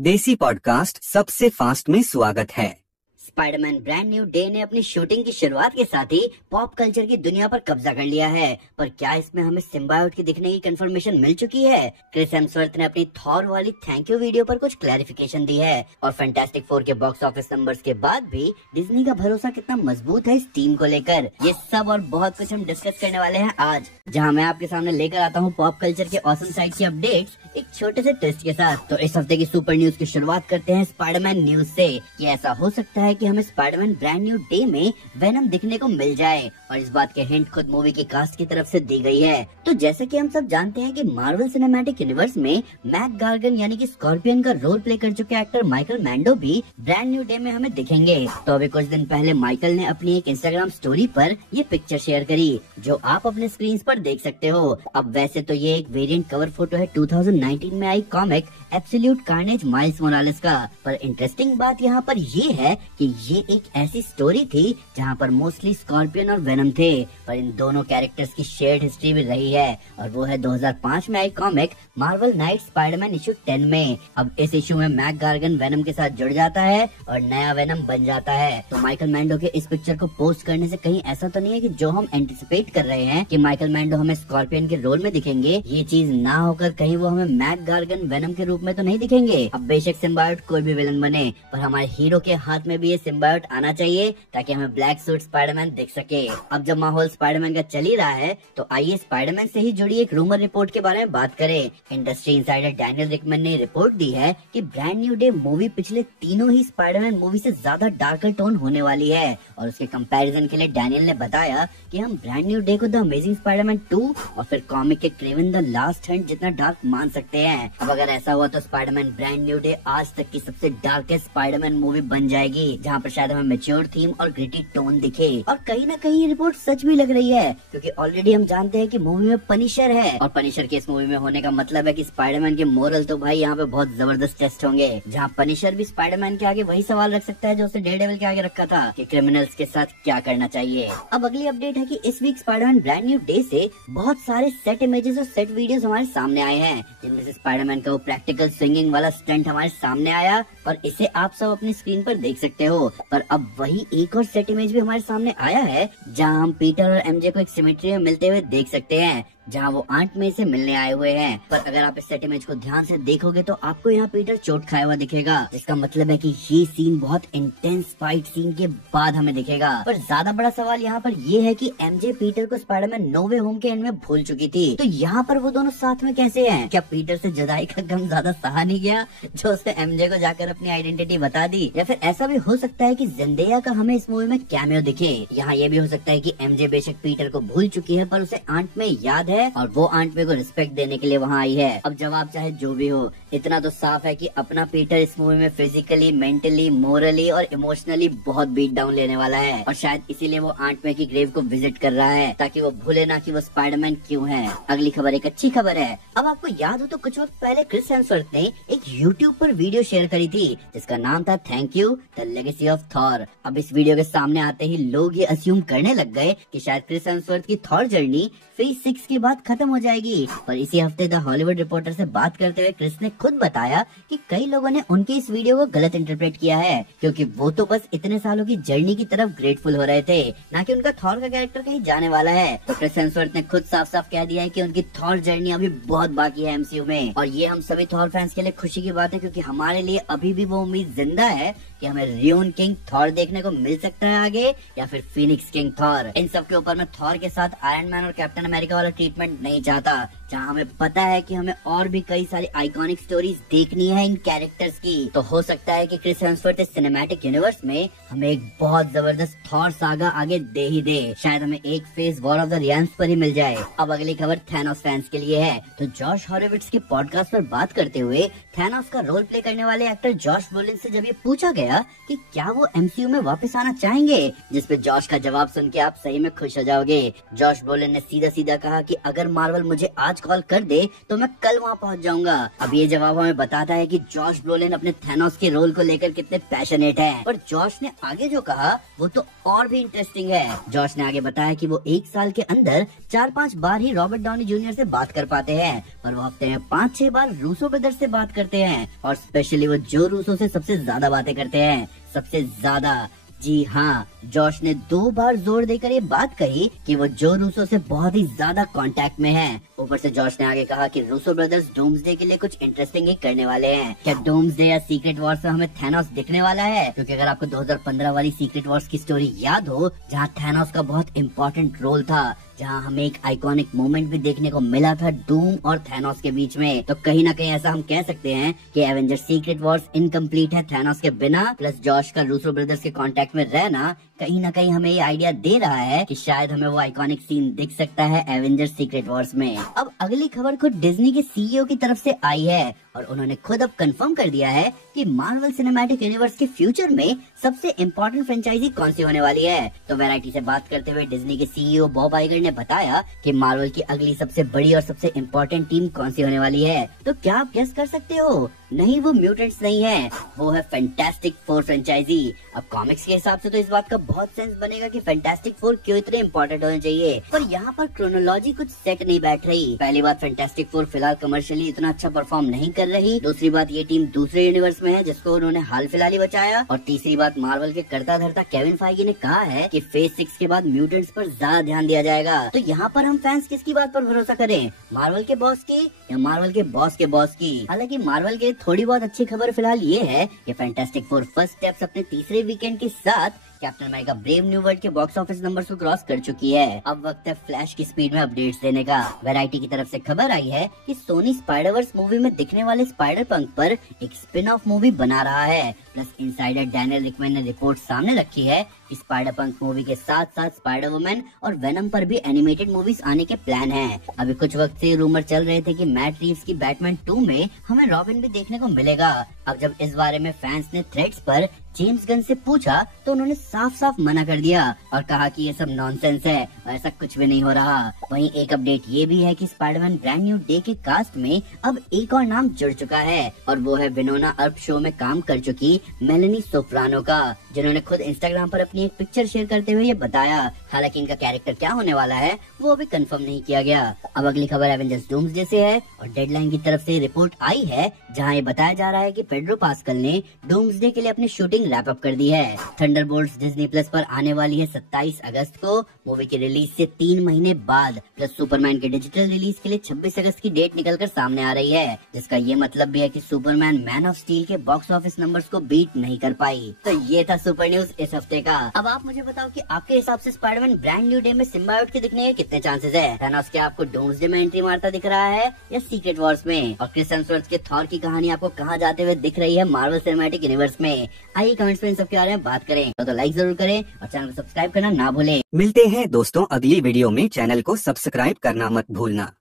देसी पॉडकास्ट सबसे फास्ट में स्वागत है। स्पाइडरमैन ब्रांड न्यू डे ने अपनी शूटिंग की शुरुआत के साथ ही पॉप कल्चर की दुनिया पर कब्जा कर लिया है। पर क्या इसमें हमें सिम्बायोट के दिखने की कंफर्मेशन मिल चुकी है? क्रिस हेम्सवर्थ ने अपनी थॉर वाली थैंक यू वीडियो पर कुछ क्लैरिफिकेशन दी है। और फैंटास्टिक फोर के बॉक्स ऑफिस नंबर्स के बाद भी डिज्नी का भरोसा कितना मजबूत है इस टीम को लेकर, ये सब और बहुत कुछ हम डिस्कस करने वाले हैं आज, जहाँ मैं आपके सामने लेकर आता हूँ पॉप कल्चर के ऑसम साइड की अपडेट्स एक छोटे से ट्विस्ट के साथ। तो इस हफ्ते की सुपर न्यूज की शुरुआत करते हैं स्पाइडरमैन न्यूज से कि ऐसा हो सकता है कि हमें स्पाइडरमैन ब्रांड न्यू डे में वेनम दिखने को मिल जाए, और इस बात के हिंट खुद मूवी की कास्ट की तरफ से दी गई है। तो जैसे कि हम सब जानते हैं कि मार्वल सिनेमैटिक यूनिवर्स में मैक गार्गन यानी कि स्कॉर्पियन का रोल प्ले कर चुके एक्टर माइकल मैंडो भी ब्रांड न्यू डे में हमें दिखेंगे। तो अभी कुछ दिन पहले माइकल ने अपनी एक इंस्टाग्राम स्टोरी पर ये पिक्चर शेयर करी, जो आप अपने स्क्रीन पर देख सकते हो। अब वैसे तो ये एक वेरिएंट कवर फोटो है 2019 में आई comic Absolute Carnage Miles Morales का, पर इंटरेस्टिंग बात यहाँ पर ये है कि ये एक ऐसी स्टोरी थी जहाँ पर मोस्टली स्कॉर्पियन और वेनम थे, पर इन दोनों कैरेक्टर्स की शेयर्ड हिस्ट्री भी रही है, और वो है 2005 में आई comic Marvel Knight Spiderman issue 10 में। अब इस इशू में मैक गार्गन वेनम के साथ जुड़ जाता है और नया वेनम बन जाता है। तो माइकल मैंडो के इस पिक्चर को पोस्ट करने से कहीं ऐसा तो नहीं है कि जो हम एंटिसिपेट कर रहे हैं कि माइकल मैंडो हमें स्कॉर्पियन के रोल में दिखेंगे, ये चीज ना होकर कहीं वो हमें मैक गार्गन वेनम के रूप में तो नहीं दिखेंगे। अब बेशक सिम्बायोट कोई भी विलन बने, पर हमारे हीरो के हाथ में भी ये सिम्बायोट आना चाहिए ताकि हमें ब्लैक सूट स्पाइडरमैन दिख सके। अब जब माहौल स्पाइडरमैन का चल ही रहा है, तो आइए स्पाइडरमैन से ही जुड़ी एक रूमर रिपोर्ट के बारे में बात करें। इंडस्ट्री इंसाइडर डैनियल रिकमैन ने रिपोर्ट दी है कि ब्रांड न्यू डे मूवी पिछले तीनों ही स्पाइडरमैन मूवी से ज्यादा डार्कर टोन होने वाली है, और उसके कंपैरिजन के लिए डैनियल ने बताया कि हम ब्रांड न्यू डे को द अमेजिंग स्पाइडरमैन 2 और फिर कॉमिक के क्रेवन द लास्ट हंट जितना डार्क मान सकते हैं। अब अगर ऐसा हुआ तो स्पाइडरमैन ब्रांड न्यू डे आज तक की सबसे डार्केस्ट स्पाइडरमैन मूवी बन जाएगी, जहाँ पर शायद हमें मैच्योर थीम और ग्रिटी टोन दिखे। और कहीं ना कहीं ये रिपोर्ट सच भी लग रही है, क्योंकि ऑलरेडी हम जानते हैं कि मूवी में पनिशर है, और पनिशर के इस मूवी में होने का मतलब है कि स्पाइडरमैन के मोरल तो भाई यहाँ पे बहुत जबरदस्त टेस्ट होंगे, जहाँ पनिशर भी स्पाइडरमैन के आगे वही सवाल रख सकता है जो उसने डेयरडेविल के आगे रखा था कि क्रिमिनल्स के साथ क्या करना चाहिए। अब अगली अपडेट है कि इस week Spiderman brand new day से बहुत सारे सेट इमेजेस और सेट वीडियोस हमारे सामने आए हैं, जिनमें से स्पाइडरमैन का वो प्रैक्टिकल स्विंगिंग वाला स्टंट हमारे सामने आया, और इसे आप सब अपनी स्क्रीन पर देख सकते हो। पर अब वही एक और सेट इमेज भी हमारे सामने आया है, जहां हम पीटर और एमजे को एक सिमेट्री में मिलते हुए देख सकते हैं, जहाँ वो आंट में से मिलने आए हुए हैं। पर अगर आप इस सेट इमेज को ध्यान से देखोगे तो आपको यहाँ पीटर चोट खाया हुआ दिखेगा, जिसका मतलब है कि ये सीन बहुत इंटेंस फाइट सीन के बाद हमें दिखेगा। पर ज्यादा बड़ा सवाल यहाँ पर ये है कि एमजे पीटर को स्पाइडरमैन नो वे होम के एंड में भूल चुकी थी, तो यहाँ पर वो दोनों साथ में कैसे हैं? क्या पीटर से जुदाई का गम ज्यादा सहा नहीं गया जो उसने एमजे को जाकर अपनी आइडेंटिटी बता दी? या फिर ऐसा भी हो सकता है कि जिंदैया का हमें इस मूवी में कैमियो दिखे। यहाँ ये भी हो सकता है कि एमजे बेशक पीटर को भूल चुकी है, पर उसे आंट में याद है और वो आंट में को रिस्पेक्ट देने के लिए वहाँ आई है। अब जवाब चाहे जो भी हो, इतना तो साफ है कि अपना पीटर इस मूवी में फिजिकली, मेंटली, मोरली और इमोशनली बहुत बीट डाउन लेने वाला है, और शायद इसीलिए वो आंट में की ग्रेव को विजिट कर रहा है, ताकि वो भूले ना कि वो स्पाइडरमैन क्यों है। अगली खबर एक अच्छी खबर है। अब आपको याद हो तो कुछ वक्त पहले क्रिस हेम्सवर्थ ने एक यूट्यूब पर वीडियो शेयर करी थी, जिसका नाम था thank you the legacy of Thor. अब इस वीडियो के सामने आते ही लोग ये अस्यूम करने लग गए कि शायद क्रिस हेम्सवर्थ की थॉर जर्नी फेज 6 के बाद खत्म हो जाएगी। पर इसी हफ्ते द हॉलीवुड रिपोर्टर से बात करते हुए क्रिस ने खुद बताया कि कई लोगों ने उनके इस वीडियो को गलत इंटरप्रेट किया है, क्योंकि वो तो बस इतने सालों की जर्नी की तरफ ग्रेटफुल हो रहे थे, ना कि उनका थॉर का कैरेक्टर कहीं जाने वाला है। तो क्रिस हेम्सवर्थ ने खुद साफ साफ कह दिया है कि उनकी थॉर जर्नी अभी बहुत बाकी है एमसीयू में, और ये हम सभी थॉर फैंस के लिए खुशी की बात है, क्योंकि हमारे लिए अभी भी वो उम्मीद जिंदा है कि हमें रियोन किंग थॉर देखने को मिल सकता है आगे, या फिर फीनिक्स किंग थॉर। इन सब के ऊपर मैं थॉर के साथ आयरन मैन और कैप्टन अमेरिका वाला ट्रीटमेंट नहीं चाहता, जहाँ हमें पता है कि हमें और भी कई सारी आइकॉनिक स्टोरीज देखनी है इन कैरेक्टर्स की। तो हो सकता है कि क्रिस हेम्सवर्थ इस सिनेमैटिक यूनिवर्स में हमें एक बहुत जबरदस्त थॉर सागा आगे दे ही दे, शायद हमें एक फेज वॉर ऑफ द रियंस पर ही मिल जाए। अब अगली खबर थैनोस फैंस के लिए है। तो जॉश हॉरोविट्ज के पॉडकास्ट पर बात करते हुए थैनोस का रोल प्ले करने वाले एक्टर जॉश ब्रोलिन से जब ये पूछा गया कि क्या वो एमसीयू में वापस आना चाहेंगे, जिसपे जॉश का जवाब सुन के आप सही में खुश हो जाओगे। जॉश ब्रोलिन ने सीधा सीधा कहा कि अगर मार्वल मुझे आज आज कॉल कर दे तो मैं कल वहाँ पहुँच जाऊंगा। अब ये जवाब हमें बताता है कि जॉश ब्रोलिन अपने थैनोस के रोल को लेकर कितने पैशनेट हैं। पर जॉश ने आगे जो कहा वो तो और भी इंटरेस्टिंग है। जॉश ने आगे बताया कि वो 1 साल के अंदर 4-5 बार ही रॉबर्ट डाउनी जूनियर से बात कर पाते हैं, पर वो हफ्ते में 5-6 बार रूसो ब्रदर्स से बात करते हैं, और स्पेशली वो जो रूसो से सबसे ज्यादा बातें करते हैं, सबसे ज्यादा। जी हाँ, जॉश ने 2 बार जोर देकर ये बात कही कि वो जो रूसो से बहुत ही ज्यादा कांटेक्ट में हैं। ऊपर से जॉश ने आगे कहा कि रूसो ब्रदर्स डूम्सडे के लिए कुछ इंटरेस्टिंग ही करने वाले हैं। क्या डूम्सडे या सीक्रेट वॉर्स में हमें थैनोस दिखने वाला है? क्योंकि अगर आपको 2015 वाली सीक्रेट वॉर्स की स्टोरी याद हो, जहाँ थैनोस का बहुत इम्पोर्टेंट रोल था, जहाँ हमें एक आइकॉनिक मोमेंट भी देखने को मिला था डूम और थैनोस के बीच में, तो कहीं ना कहीं ऐसा हम कह सकते हैं कि एवेंजर्स सीक्रेट वॉर्स इनकम्प्लीट है थैनोस के बिना। प्लस जॉश का रूसो ब्रदर्स के कांटेक्ट में रहना कहीं ना कहीं हमें ये आइडिया दे रहा है कि शायद हमें वो आइकॉनिक सीन दिख सकता है एवेंजर्स सीक्रेट वॉर्स में। अब अगली खबर खुद डिज्नी के सीईओ की तरफ से आई है, और उन्होंने खुद अब कंफर्म कर दिया है कि मार्वल सिनेमैटिक यूनिवर्स के फ्यूचर में सबसे इम्पोर्टेंट फ्रेंचाइजी कौन सी होने वाली है। तो वैरायटी से बात करते हुए डिज्नी के सीईओ बॉब आइगर ने बताया कि मार्वल की अगली सबसे बड़ी और सबसे इम्पोर्टेंट टीम कौन सी होने वाली है। तो क्या आप गेस कर सकते हो? नहीं, वो म्यूटेंट्स नहीं है, वो है फैंटास्टिक फोर फ्रेंचाइजी। अब कॉमिक्स के हिसाब से तो इस बात का बहुत सेंस बनेगा कि फैंटास्टिक फोर क्यों इतने इम्पोर्टेंट होने चाहिए, पर यहाँ पर क्रोनोलॉजी कुछ सेट नहीं बैठ रही। पहली बात, फैंटास्टिक फोर फिलहाल कमर्शियली इतना अच्छा परफॉर्म नहीं कर रही। दूसरी बात, ये टीम दूसरे यूनिवर्स में है जिसको उन्होंने हाल फिलहाल ही बचाया। और तीसरी बात, मार्वल के कर्ता धर्ता केविन फाइगी ने कहा है कि फेज 6 के बाद म्यूटेंट्स पर ज्यादा ध्यान दिया जाएगा। तो यहाँ पर हम फैंस किसकी बात पर भरोसा करें, मार्वल के बॉस की या मार्वल के बॉस की? हालांकि मार्वल के थोड़ी बहुत अच्छी खबर फिलहाल ये है कि फैंटास्टिक फोर फर्स्ट स्टेप्स अपने तीसरे वीकेंड के साथ captain America brave new world के बॉक्स ऑफिस नंबर्स को क्रॉस कर चुकी है। अब वक्त है फ्लैश की स्पीड में अपडेट्स देने का। वैरायटी की तरफ से खबर आई है कि सोनी स्पाइडरवर्स मूवी में दिखने वाले स्पाइडर पंक पर एक स्पिन ऑफ मूवी बना रहा है। प्लस इनसाइडर डैनियल रिकमैन ने रिपोर्ट सामने रखी है कि स्पाइडर पंक मूवी के साथ साथ स्पाइडर वुमन और वेनम पर भी एनिमेटेड मूवीज आने के प्लान हैं। अभी कुछ वक्त से रूमर चल रहे थे कि मैट रीव्स की बैटमैन 2 में हमें रॉबिन भी देखने को मिलेगा। अब जब इस बारे में फैंस ने थ्रेड्स पर जेम्स गन से पूछा तो उन्होंने साफ साफ मना कर दिया और कहा कि ये सब नॉनसेंस है और ऐसा कुछ भी नहीं हो रहा। वहीं एक अपडेट ये भी है कि स्पाइडरमैन ब्रांड न्यू डे के कास्ट में अब एक और नाम जुड़ चुका है, और वो है विनोना अर्प शो में काम कर चुकी मेलेनी सोफ्रानो का, जिन्होंने खुद इंस्टाग्राम पर अपनी एक पिक्चर शेयर करते हुए ये बताया। हालांकि इनका कैरेक्टर क्या होने वाला है वो अभी कंफर्म नहीं किया गया। अब अगली खबर एवेंजर्स डूम्सडे से है, और डेडलाइन की तरफ से रिपोर्ट आई है जहाँ ये बताया जा रहा है कि पेड्रो पास्कल ने डूम्सडे के लिए अपनी शूटिंग रैप अप कर दी है। थंडरबोल्ट्स डिज्नी प्लस पर आने वाली है 27 अगस्त को, मूवी की रिलीज से 3 महीने बाद। प्लस सुपरमैन के डिजिटल रिलीज के लिए 26 अगस्त की डेट निकलकर सामने आ रही है, जिसका ये मतलब भी है कि सुपरमैन मैन ऑफ स्टील के बॉक्स ऑफिस नंबर्स को बीट नहीं कर पाई। तो ये था सुपर न्यूज इस हफ्ते का। अब आप मुझे बताओ कि आपके हिसाब से स्पाइडरमैन ब्रांड न्यू डे में सिम्बायोट के दिखने के कितने चांसेस है? थैनोस क्या आपको डूम्सडे में एंट्री मारता दिख रहा है या सीक्रेट वॉर्स में? और क्रिस हेम्सवर्थ के थॉर की कहानी आपको कहाँ जाते हुए दिख रही है मार्वल सिनेमैटिक यूनिवर्स में? आइए कमेंट्स में इन सब के बारे में बात करें। तो लाइक जरूर करें और चैनल को सब्सक्राइब करना ना भूलें। मिलते हैं दोस्तों अगली वीडियो में। चैनल को सब्सक्राइब करना मत भूलना।